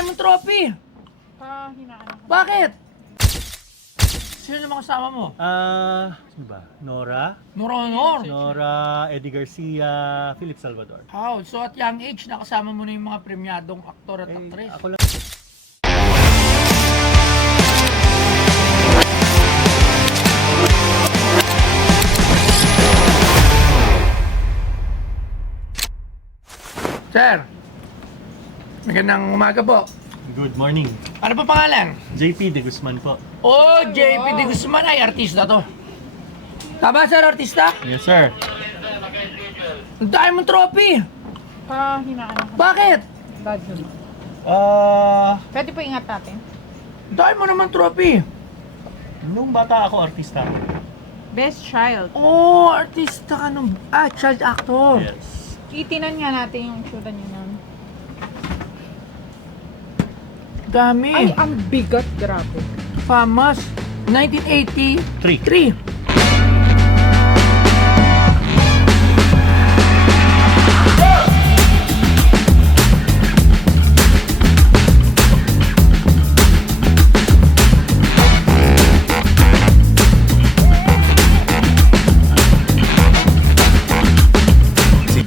dami mong trophy. Hinaan ako. Bakit? Sino naman kasama mo? Sino ba? Nora? Nora. Nora, Eddie Garcia, Philip Salvador. How? So at young age, nakasama mo na yung mga premyadong aktor at aktres. Ako lang. Sir, magandang umaga po. Good morning. Ano pa pangalan? JP De Guzman po. Oh, JP De Guzman ay artista to. Tama sir, artista? Yes, sir. Ang dami mong trophy. Hinaan ako. Bakit? Bad naman. Pwede po ingat natin. Ang dami mo naman trophy. Nung bata ako, artista. Best child. Oh, artista ka nung... child actor. Yes. Itinan nga natin yung tsura niyo nun. Dami. Ay, ang bigat. Grabe. Famous. 1983.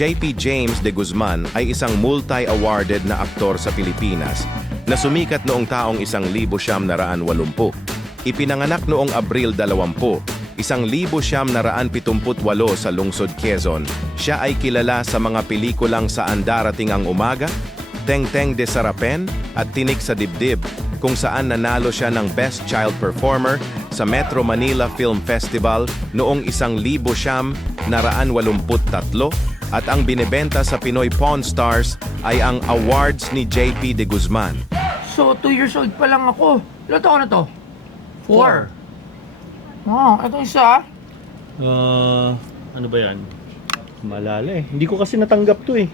JP James De Guzman ay isang multi-awarded na aktor sa Pilipinas na sumikat noong taong 1980. Ipinanganak noong Abril 20, 1978 sa lungsod Quezon. Siya ay kilala sa mga pelikulang Saan Darating ang Umaga, Teng-Teng de Sarapen at Tinik sa Dibdib, kung saan nanalo siya ng Best Child Performer sa Metro Manila Film Festival noong 1983 at ang binebenta sa Pinoy Pawn Stars ay ang awards ni JP De Guzman. So, 2 years old pa lang ako. Ilan taon na to? 4. Itong isa. Ano ba yan? Malala eh. Hindi ko kasi natanggap to eh.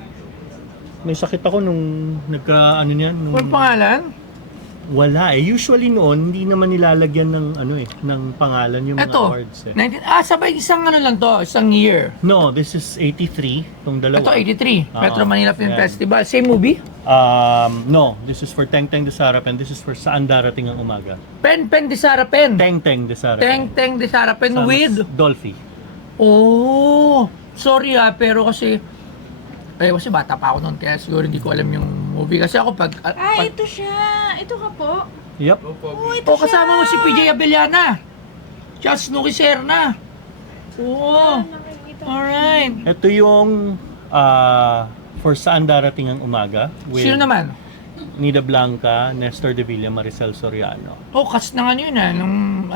May sakit ako nung nagka-ano niyan. Anong pangalan? Wala eh. Usually noon, hindi naman nilalagyan ng ng pangalan yung mga Ito. awards eh. Sabay isang ano lang to, isang year. No, this is 83, tong dalawa. Ito, 83. Metro Oo. Manila Film Yan. Festival. Same movie? No, this is for Teng-Teng de Sarapen. This is for Saan Darating ang Umaga. Pen de Sarapen. Teng-Teng de Sarapen. Teng de Sarapen Sama with... Dolphy. Oh, sorry pero kasi bata pa ako noon kaya siguro hindi ko alam yung movie kasi ako pag Ito siya. Ito ka po. Yep. Ito siya. kasama mo si PJ Abellana. Siya Snooki Serna. Oo. Alright. Ito yung for Saan Darating ang Umaga with Sino naman? Nida Blanca, Nestor de Villa, Maricel Soriano. Cast na nga yun nung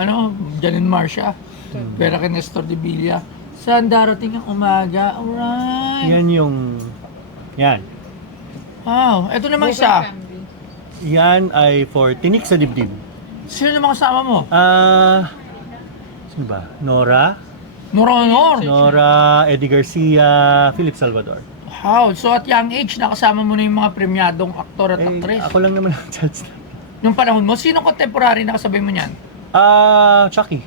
Janine Marcia. Pero kay Nestor de Villa. Saan darating ang umaga? Alright. Yan. Wow. Ito naman isa. Yan ay for Tinik sa Dibdib. Sino naman kasama mo? Sino ba? Nora, Nora. Eddie Garcia, Philip Salvador. Wow. So at young age, nakasama mo na yung mga premyadong aktor at aktres. Ako lang naman ang judge. Nung panahon mo, sino contemporary na kasabay mo niyan? Chucky.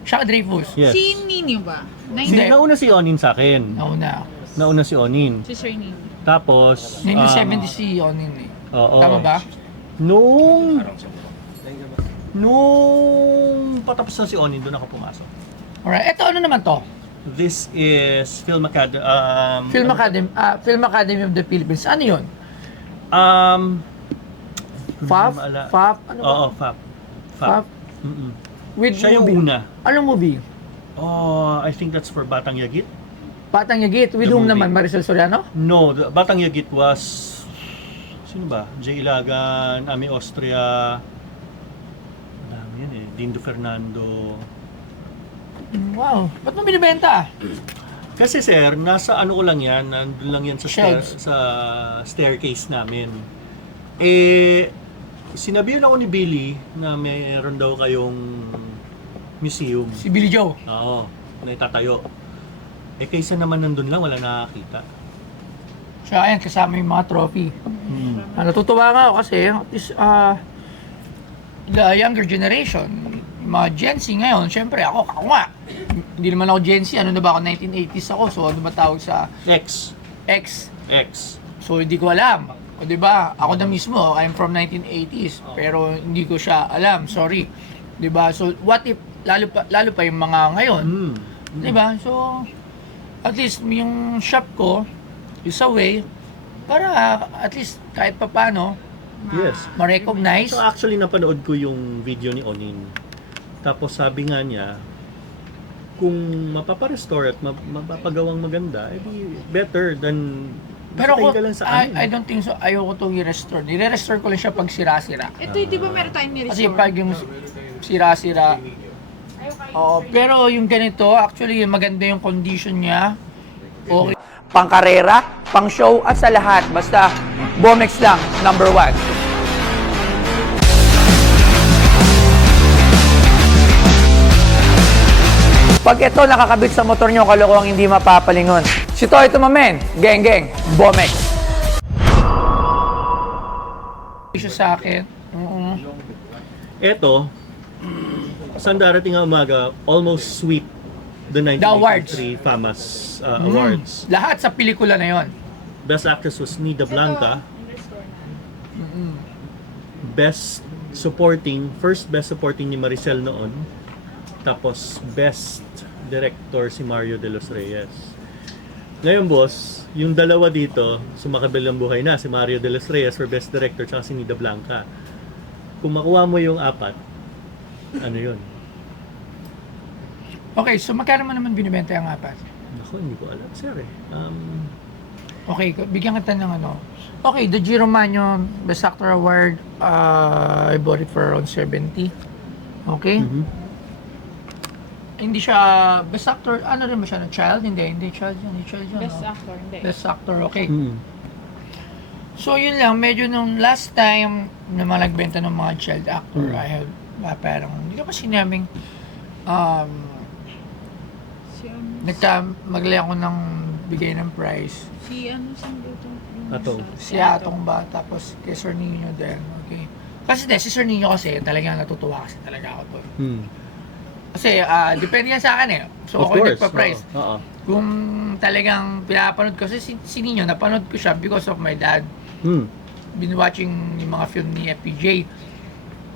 Shaka Dreyfus. Yes. Si Nino ba? Hindi. Nauna si Onin sa akin. Nauna. Nauna si Onin. Si Sir Nino. Tapos 1970 si Onin eh. Oo. Tama ba? Nung patapos na si Onin, doon ako pumasok. Alright. Ito ano naman to? This is Film Academy. Film Academy of the Philippines. Ano yun? FAF? Ano ba? Oo, FAP. FAF? Mm-mm. With Siya yung movie. una. Anong movie? I think that's for Batang Yagit. Batang Yagit. With The whom movie. naman? Maricel Soriano? No, Batang Yagit was... Sino ba? Jay Ilagan, Ami Austria... Dami yan eh. Dindo Fernando... Wow. Ba't mo binibenta? Kasi sir, nasa ano ko lang yan, nandun lang yan sa, Shelves. sa staircase namin. Sinabihan ako ni Billy na mayroon daw kayong museum. Si Billy Joe. Oo, na itatayo. Kaysa naman nandun lang, wala nakakita. Siya, ayan, kasama yung mga trophy. Natutuwa nga ako kasi the younger generation, yung mga Gen Z ngayon, syempre ako nga. Hindi naman ako Gen Z, ano na ba ako, 1980s ako, so ano ba tawag sa X. X? X. So hindi ko alam. O, di ba? Ako na mismo, I'm from 1980s, pero hindi ko siya alam, sorry. Di ba? So, what if, lalo pa yung mga ngayon, di ba? So, at least yung shop ko is a way para at least kahit papano Yes. ma-recognize. So actually napanood ko yung video ni Onin. Tapos sabi nga niya, kung mapaparestore at mapapagawang maganda, edi better than Pero nakatingin ko, ka lang sa amin. I don't think so. Ayoko itong i-restore. I-restore ko lang siya pag sira-sira. Ito, di ba meron tayong ni-restore? Kasi pag yung sira-sira, pero yung ganito, actually maganda yung condition niya. Okay. Pang karera, pang show, at sa lahat. Basta, Bomex lang, number 1. Pag ito nakakabit sa motor nyo, kalokohang hindi mapapalingon. Si Toy Tumamen, geng, Bomex. Issue sa akin. Eto, saan darating ang umaga, almost sweep the awards. 1983 FAMAS awards. Lahat sa pelikula na yon. Best actress was Nida Blanca. Best supporting, first best supporting ni Maricel noon. Tapos best director si Mario de los Reyes. Ngayon boss, yung dalawa dito, sumakabilang buhay na, si Mario de los Reyes for best director tsaka si Nida Blanca. Kung makuha mo yung apat, ano yun? Okay, so magkano mo naman binibenta yung apat? Ako, hindi ko alam, sir eh. Okay, bigyan kita ng ano. Okay, the G. Romano Best Actor Award, I bought it for around 70. Okay? Hindi siya Best Actor, ano rin ba siya? Child? Hindi child yan. Best actor, hindi. Best Actor, okay. So yun lang, medyo nung last time na mga nagbenta ng mga child actor, I have parang, hindi ko pa sinabing, magli ako ng bigay ng prize. Si ano, saan dito? Atong. Si Atong ba, tapos kay Sir Nino din, okay. Kasi si Sir Nino kasi, talagang natutuwa kasi talaga ako doon. Kasi, depende yan sa akin eh. So, Of ako yung course. nagpa-prize. Oo. Kung talagang pinapanood ko, kasi si Nino, napanood ko siya because of my dad. Been watching yung mga film ni FPJ.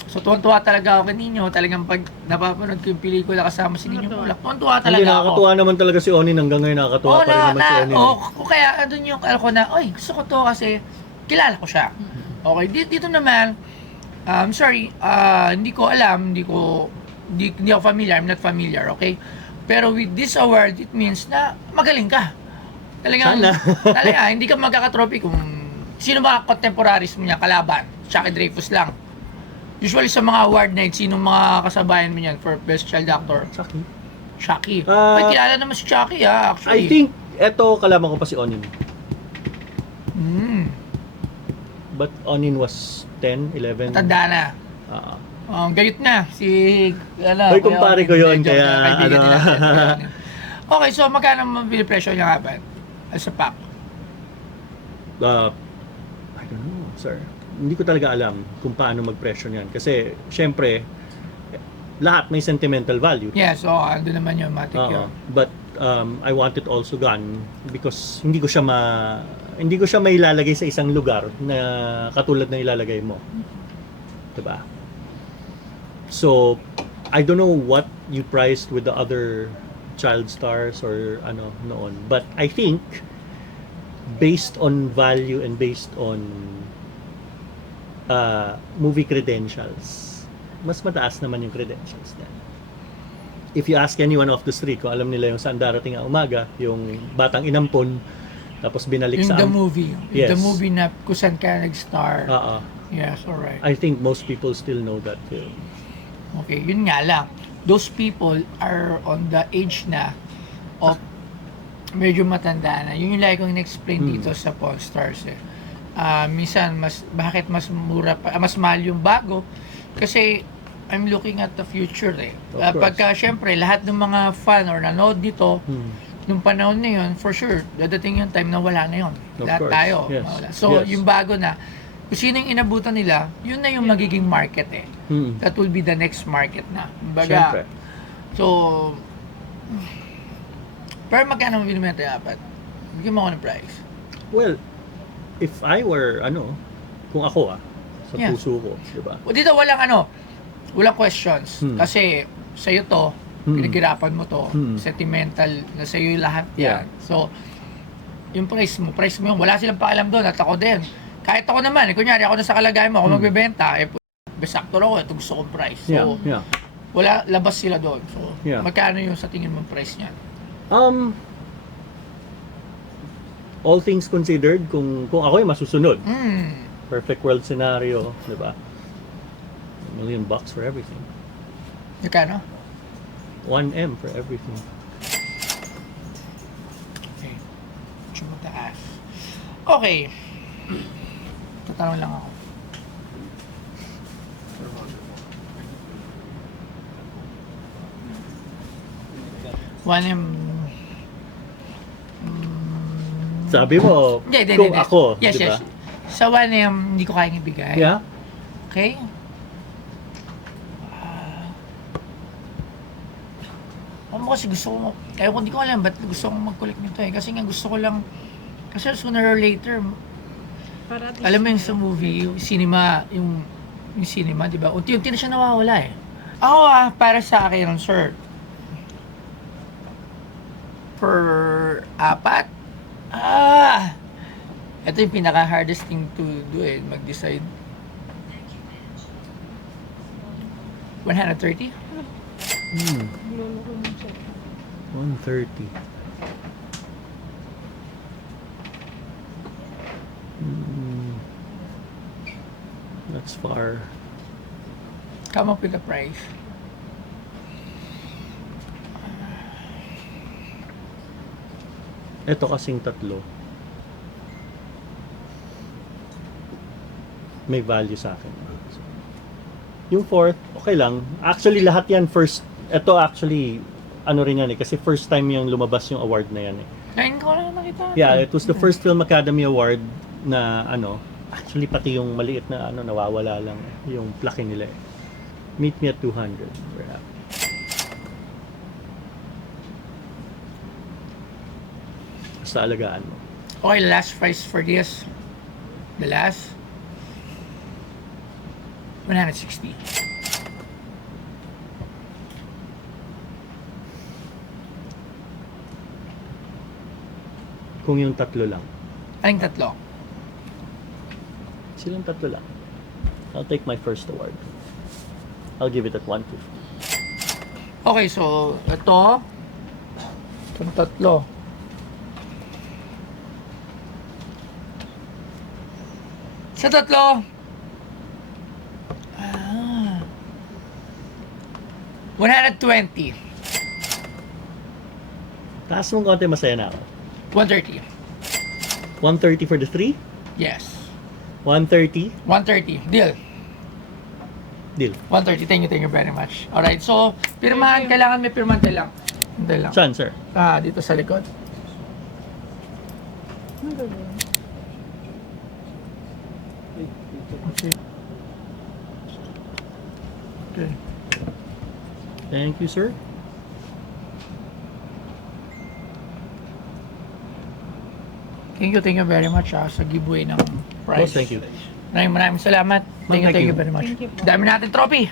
So, tuwan-tuwa talaga ako kay Nino. Talagang pag napapanood ko yung pelikula kasama si Nino Kulak, tuwan-tuwa Hindi, talaga ako. nakakatuwa naman talaga si Onin. Hanggang ngayon nakakatuwa pa rin naman si Onin. Kaya andun yung ako na, oy, gusto ko to kasi kilala ko siya. Okay, dito naman, sorry, hindi ko alam, hindi ako familiar, I'm not familiar, okay? Pero with this award, it means na magaling ka. Talagang, talaga, hindi ka magkakatrophy kung sino ba contemporaries mo niya, kalaban, Chucky Dreyfus lang. Usually sa mga award night, sino mga kasabayan mo niyan for Best Child Actor? Chucky. Ay, kilala naman si Chucky actually. I think, eto kalaman ko pa si Onin. But Onin was 10, 11. Tanda na. Gayot na. Si, Hoy, kumpare ko yun, kaya, Okay, so magkano mabili presyo niya nga ba? As a pack? I don't know, sir. Hindi ko talaga alam kung paano mag-presyo niyan. Kasi, syempre, lahat may sentimental value. Yes, ando naman yung matik yun. But, I want it also gone because hindi ko siya mailalagay sa isang lugar na katulad na ilalagay mo. Diba? So, I don't know what you priced with the other child stars or ano noon. But I think, based on value and based on movie credentials, mas mataas naman yung credentials niya. If you ask anyone off the street kung alam nila yung saan darating ang umaga, yung batang inampon, tapos binalik Yung sa... the movie. Yes. The movie na kung saan ka nag-star. Oo. Yes, alright. I think most people still know that film. Okay, yun nga lang. Those people are on the age na of medyo matanda na. Yun yung like kong in-explain dito sa Pawn Stars eh. Minsan, bakit mas mura pa, mas mahal yung bago? Kasi I'm looking at the future eh. Of course. Pagka syempre, lahat ng mga fan or nanood dito, nung panahon na yun, for sure, dadating yung time na wala na yun. Of Lahat course. tayo. Yes. Mawala. So, Yes. yung bago na, kung sino yung inabutan nila, yun na yung magiging market eh. That will be the next market na. Siyempre. So, pero magkano mo binibenta yung apat? Bigyan mo ako ng price. Well, if I were, kung ako sa Yeah. puso ko, di ba? Dito walang questions. Kasi sa'yo to, pinaghirapan mo to, sentimental na sa'yo yung lahat yan. Yeah. So, yung price mo yun, wala silang pakialam doon at ako din. Kahit ako naman, kunyari ako na sa kalagayan mo, ako magbebenta, best actor ako, ito gusto kong price. So, Yeah. wala, labas sila doon. So, Yeah. magkano yung sa tingin mong price niyan? All things considered, kung ako yung masusunod, Hmm. perfect world scenario, di ba? $1 million for everything. Magkano? 1M for everything. Okay. Medyo mataas. Okay. Tatanong lang ako. One M. Sabi mo, kung ako, Yes, di ba? yes. Sa 1M, hindi ko kayang ibigay. Yeah? Okay? Ako kasi gusto ko, hindi ko alam ba't gusto kong mag-collect nito eh. Kasi nga gusto ko lang, kasi sooner or later, Para at alam mo yung least- sa movie, yung cinema, yung cinema, di ba? Unti-unti na siya nawawala eh. Ako para sa akin, sir, per apat, ito yung pinaka-hardest thing to do eh, mag-decide. 130? Luloko mo siya. 130. That's far. Come up with a price. Ito kasing tatlo. May value sa akin. Yung fourth, okay lang. Actually, lahat yan first. Ito actually, ano rin yan eh. Kasi first time yung lumabas yung award na yan eh. Ngayon ko lang nakita. Yeah, it was the first Film Academy Award na actually pati yung maliit na nawawala lang eh, yung plaque nila eh. Meet me at 200. We're happy. Basta alagaan mo. Okay, last price for this. The last. 160. Kung yung tatlo lang. Aling tatlo? Silang tatlo lang. I'll take my first award. I'll give it at 150. Okay, so ito. Itong tatlo. Sa tatlo. 120. Taas mong konti, masaya na ako. 130. 130 for the three? Yes. 130? 130. Deal. Deal. 130. Thank you very much. Alright, so pirmahan, kailangan may pirmante lang. Hindi lang. Saan, sir? Dito sa likod. Ang gagawin. Okay. Okay. Thank you, sir. Thank you very much sa giveaway ng prize. Boss, thank you. Maraming salamat. Thank Thank you you. very much. Thank you po. Dami natin trophy.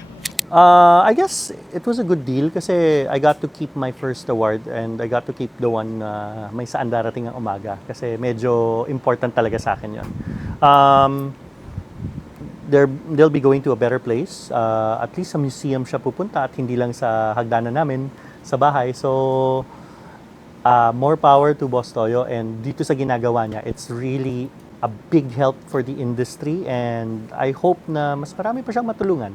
I guess it was a good deal kasi I got to keep my first award and I got to keep the one na may saan darating ang umaga kasi medyo important talaga sa akin yun. They'll be going to a better place. At least sa museum siya pupunta at hindi lang sa hagdanan namin sa bahay. So, more power to Boss Toyo and dito sa ginagawa niya, it's really a big help for the industry and I hope na mas marami pa siyang matulungan.